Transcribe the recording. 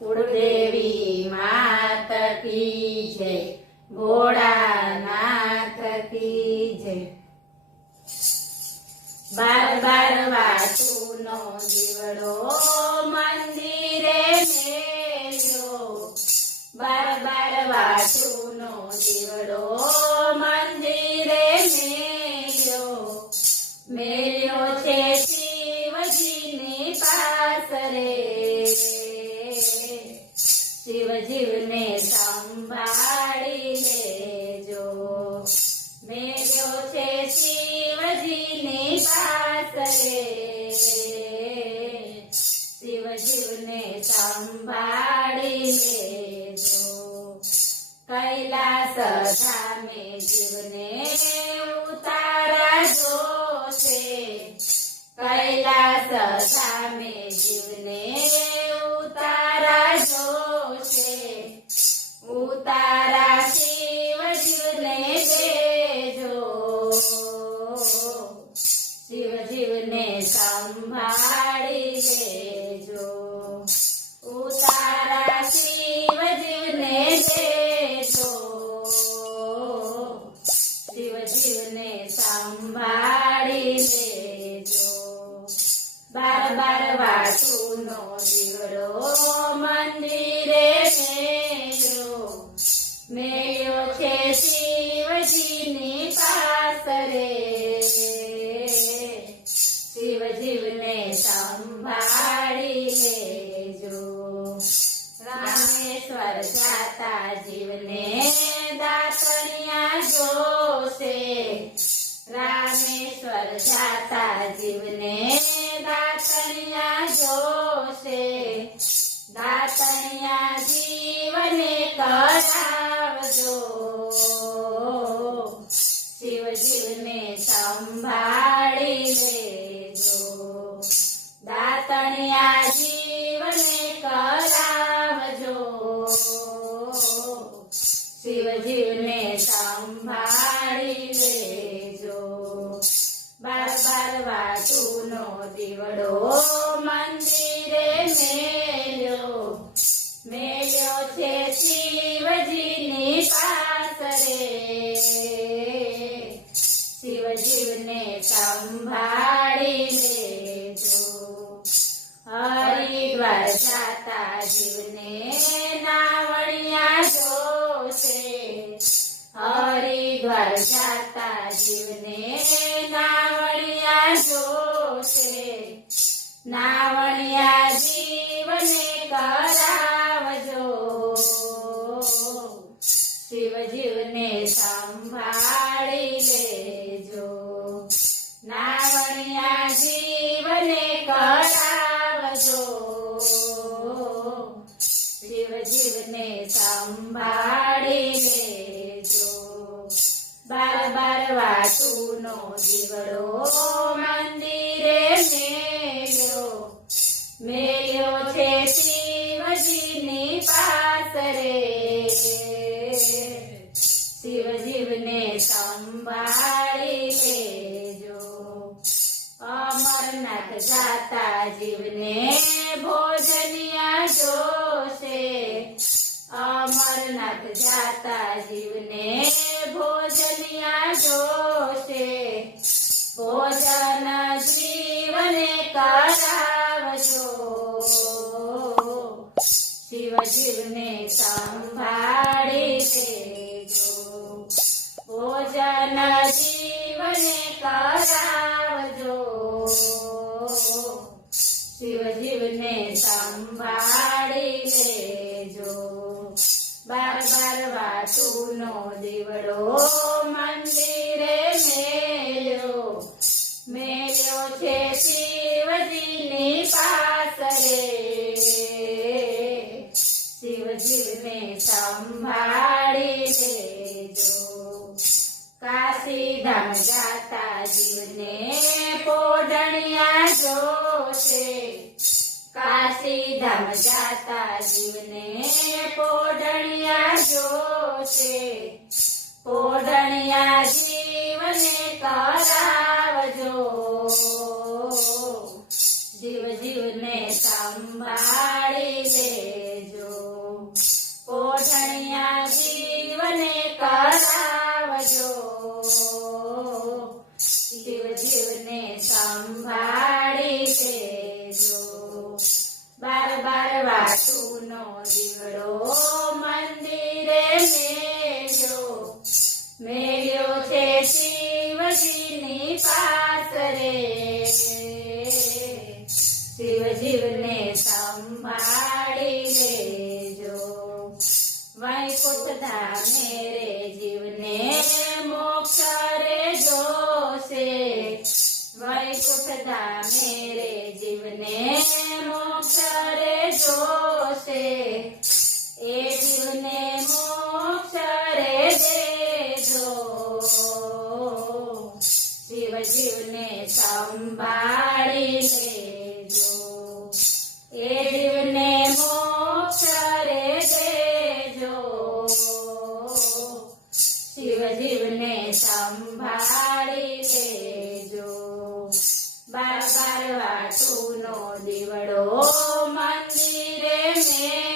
कुलदेवी मात की जय, भोळानाथ की जय। बार बार वाटूनो जीवड़ो मंदिरे मेल्यो, बार बार वाटूनो जीवड़ो मंदिरे मेल्यो, मेल्यो छे शिवजीनी पास रे, शिवजीवने संभाળી लेजो, मेल्यो छे शिवजीनी पास रे, शिवजीवने संभाળી लेजो। कैलास धामे जीवने उतारा जोशे, कैलास धामे जीवने उतारा जोशे, उतारा शिवजीवने देजो, शिवजीवने संभाળી लेजो, उतारा शिवजीवने देजो, शिवजीवने संभाળી लेजो। बार बार वाटूनो जीवड़ो मंदिरे मेल्यो, मेल्यो छे शिवजीनी पास रे, शिवजीवने संभाળી लेजो। रामेश्वर जाता जीवने दातणिया जोशे, रामेश्वर जाता जीवने दातणिया जोशे, दातणिया जीवने करावजो, शिवजीवने संभाળી लेजो, दातणिया जीवने करावजो, शिवजीवने संभाળી लेजो। बार बार वाटूनो दीवड़ो मंदिरे मेल्यो, मेल्यो छे शिवजीनी पास रे, शिवजीवने संभाળી लेजो। हरिद्वार जाता जीवने नावड़िया जोशे, हरिद्वार जाता जीवने नावड़िया जोशे, नावड़िया जीवने करावजो, शिवजीवने संभाળી लेजो, नावड़िया जीवने करावजो, शिवजीवने संभाળી लेजो। बार बार वाटूनो जीवड़ो मंदिरे मेल्यो, मेल्यो छे शिवजीनी पास रे, शिवजीवने संभाળી लेजो। अमरनाथ जाता जीवने भोजनिया जोशे, अमरनाथ जाता जीवने भोजनिया जोशे, भोजन जीवने करावजो, शिवजीवने संभाળી लेजो, भोजन जीवने करावजो, शिवजीवने संभाળી लेजो। बार बार वाटूनो दीवड़ो मंदिरे मेल्यो, मेल्यो छे शिवजीनी पास रे, शिवजीवने संभाળી लेजो। काशीधाम जाता जीवने पोढणिया जोशे, काशीधाम जाता जीवने पोढणिया जोशे, पोढणिया जीवने करावजो, जीव जीवने संभाળી लेजो। મોક્ષ ધામે રે જીવને મોક્ષ રે જોશે એ જીવને મોક્ષ રે દેજો શિવ જીવને સંભાળી લેજો એ જીવને મોક્ષ રે દેજો શિવ જીવને સંભાળી લેજો બાર બાર વાટુનો દીવડો મંદિરે મેં